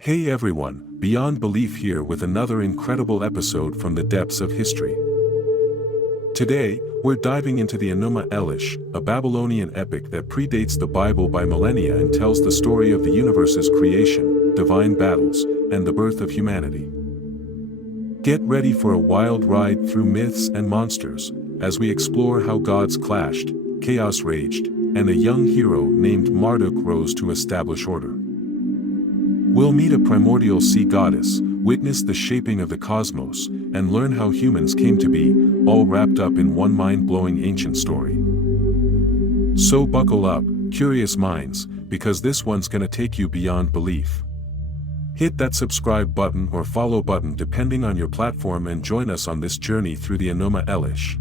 Hey everyone, Beyond Belief here with another incredible episode from the depths of history. Today, we're diving into the Enuma Elish, a Babylonian epic that predates the Bible by millennia and tells the story of the universe's creation, divine battles, and the birth of humanity. Get ready for a wild ride through myths and monsters, as we explore how gods clashed, chaos raged, and a young hero named Marduk rose to establish order. We'll meet a primordial sea goddess, witness the shaping of the cosmos, and learn how humans came to be, all wrapped up in one mind-blowing ancient story. So buckle up, curious minds, because this one's gonna take you beyond belief. Hit that subscribe button or follow button depending on your platform and join us on this journey through the Enuma Elish.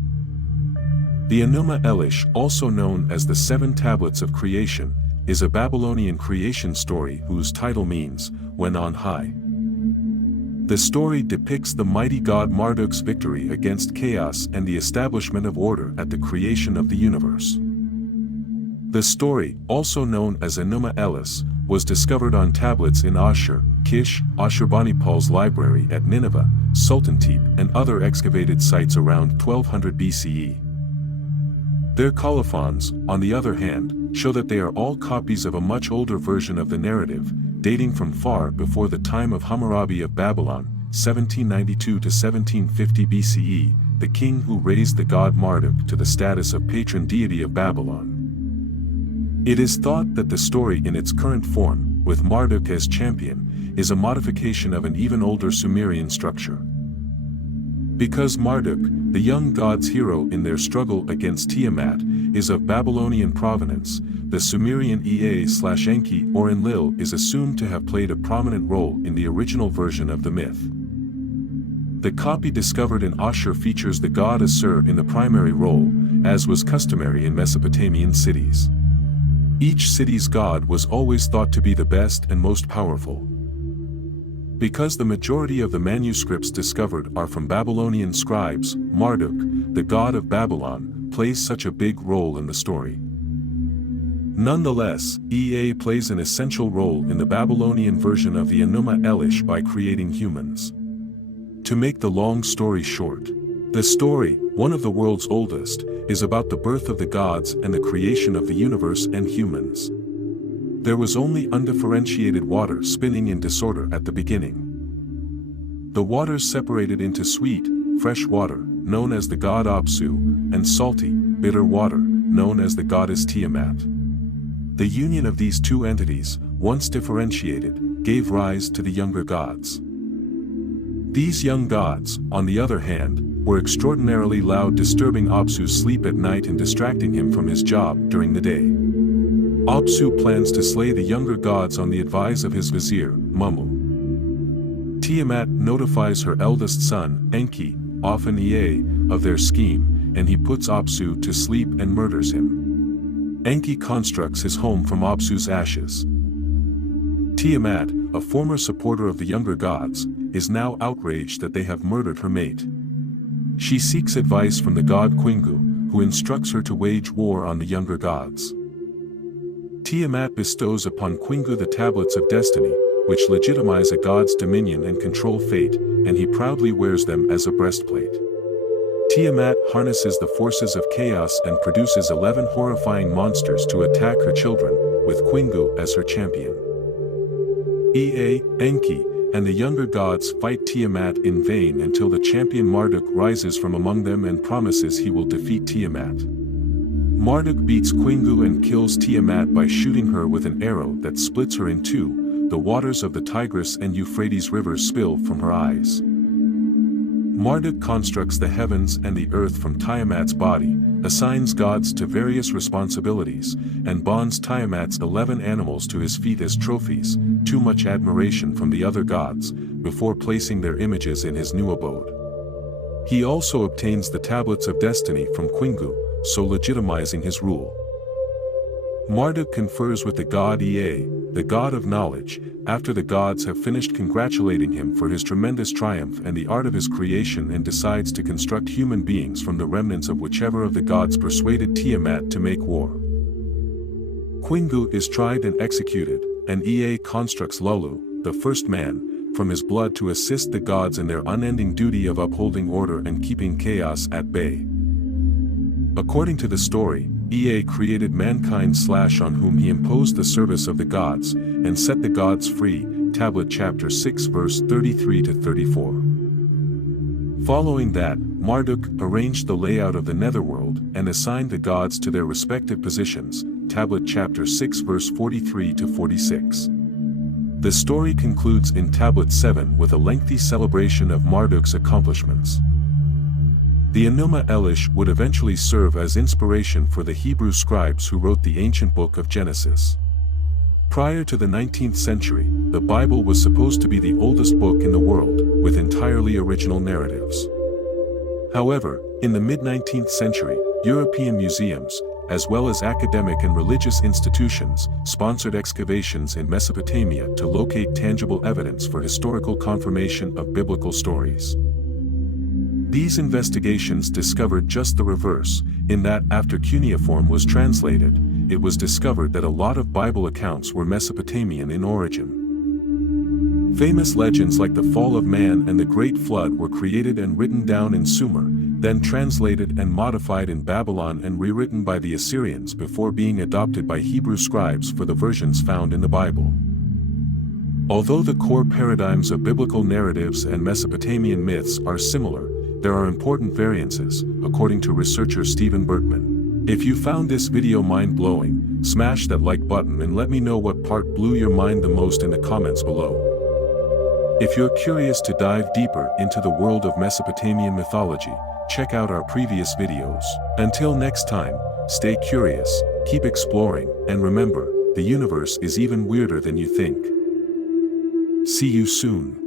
The Enuma Elish, also known as the Seven Tablets of Creation, is a Babylonian creation story whose title means, "When on high." The story depicts the mighty god Marduk's victory against chaos and the establishment of order at the creation of the universe. The story, also known as Enuma Elish, was discovered on tablets in Ashur, Kish, Ashurbanipal's library at Nineveh, Sultantepe, and other excavated sites around 1200 BCE. Their colophons, on the other hand, show that they are all copies of a much older version of the narrative, dating from far before the time of Hammurabi of Babylon, 1792 to 1750 BCE, the king who raised the god Marduk to the status of patron deity of Babylon. It is thought that the story in its current form, with Marduk as champion, is a modification of an even older Sumerian structure. Because Marduk, the young god's hero in their struggle against Tiamat, is of Babylonian provenance, the Sumerian EA/Enki or Enlil is assumed to have played a prominent role in the original version of the myth. The copy discovered in Ashur features the god Asur in the primary role, as was customary in Mesopotamian cities. Each city's god was always thought to be the best and most powerful. Because the majority of the manuscripts discovered are from Babylonian scribes, Marduk, the god of Babylon, plays such a big role in the story. Nonetheless, EA plays an essential role in the Babylonian version of the Enuma Elish by creating humans. To make the long story short, the story, one of the world's oldest, is about the birth of the gods and the creation of the universe and humans. There was only undifferentiated water spinning in disorder at the beginning. The waters separated into sweet, fresh water, known as the god Apsu, and salty, bitter water, known as the goddess Tiamat. The union of these two entities, once differentiated, gave rise to the younger gods. These young gods, on the other hand, were extraordinarily loud, disturbing Apsu's sleep at night and distracting him from his job during the day. Apsu plans to slay the younger gods on the advice of his vizier, Mummu. Tiamat notifies her eldest son, Enki, often Ea, of their scheme, and he puts Apsu to sleep and murders him. Enki constructs his home from Apsu's ashes. Tiamat, a former supporter of the younger gods, is now outraged that they have murdered her mate. She seeks advice from the god Kingu, who instructs her to wage war on the younger gods. Tiamat bestows upon Kingu the tablets of destiny, which legitimize a god's dominion and control fate, and he proudly wears them as a breastplate. Tiamat harnesses the forces of chaos and produces 11 horrifying monsters to attack her children, with Kingu as her champion. Ea, Enki, and the younger gods fight Tiamat in vain until the champion Marduk rises from among them and promises he will defeat Tiamat. Marduk beats Kingu and kills Tiamat by shooting her with an arrow that splits her in two. The waters of the Tigris and Euphrates rivers spill from her eyes. Marduk constructs the heavens and the earth from Tiamat's body, assigns gods to various responsibilities, and bonds Tiamat's 11 animals to his feet as trophies, too much admiration from the other gods, before placing their images in his new abode. He also obtains the tablets of destiny from Kingu, so legitimizing his rule. Marduk confers with the god Ea, the god of knowledge, after the gods have finished congratulating him for his tremendous triumph and the art of his creation, and decides to construct human beings from the remnants of whichever of the gods persuaded Tiamat to make war. Kingu is tried and executed, and Ea constructs Lulu, the first man, from his blood to assist the gods in their unending duty of upholding order and keeping chaos at bay. According to the story, Ea created mankind on whom he imposed the service of the gods, and set the gods free, Tablet chapter 6 verse 33 to 34. Following that, Marduk arranged the layout of the netherworld and assigned the gods to their respective positions, Tablet chapter 6 verse 43 to 46. The story concludes in Tablet 7 with a lengthy celebration of Marduk's accomplishments. The Enuma Elish would eventually serve as inspiration for the Hebrew scribes who wrote the ancient book of Genesis. Prior to the 19th century, the Bible was supposed to be the oldest book in the world, with entirely original narratives. However, in the mid-19th century, European museums, as well as academic and religious institutions, sponsored excavations in Mesopotamia to locate tangible evidence for historical confirmation of biblical stories. These investigations discovered just the reverse, in that after cuneiform was translated, it was discovered that a lot of Bible accounts were Mesopotamian in origin. Famous legends like the fall of man and the Great Flood were created and written down in Sumer, then translated and modified in Babylon and rewritten by the Assyrians before being adopted by Hebrew scribes for the versions found in the Bible. Although the core paradigms of biblical narratives and Mesopotamian myths are similar, there are important variances, according to researcher Stephen Berkman. If you found this video mind-blowing, smash that like button and let me know what part blew your mind the most in the comments below. If you're curious to dive deeper into the world of Mesopotamian mythology, check out our previous videos. Until next time, stay curious, keep exploring, and remember, the universe is even weirder than you think. See you soon.